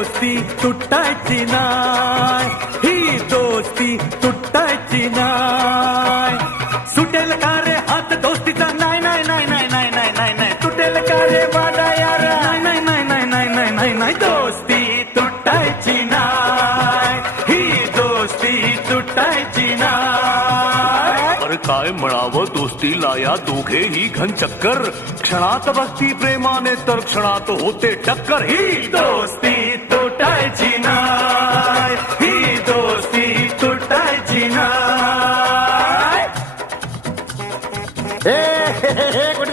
दोस्ती तुटायची नाय ही दोस्ती तुटायची नाय सुटेल का रे हात दोस्तीचा नाही नाही नाही नाही नाही नाही नाही नाही तुटेल का रे वाडा यार नाही नाही नाही नाही नाही नाही नाही नाही दोस्ती तुटायची नाय ही दोस्ती तुटायची नाय अरे काय म्हणावं दोस्तीला या दोघेही घन चक्कर क्षणात भक्ती प्रेमाने तर क्षणात होते टक्कर ही दोस्ती కొట్టి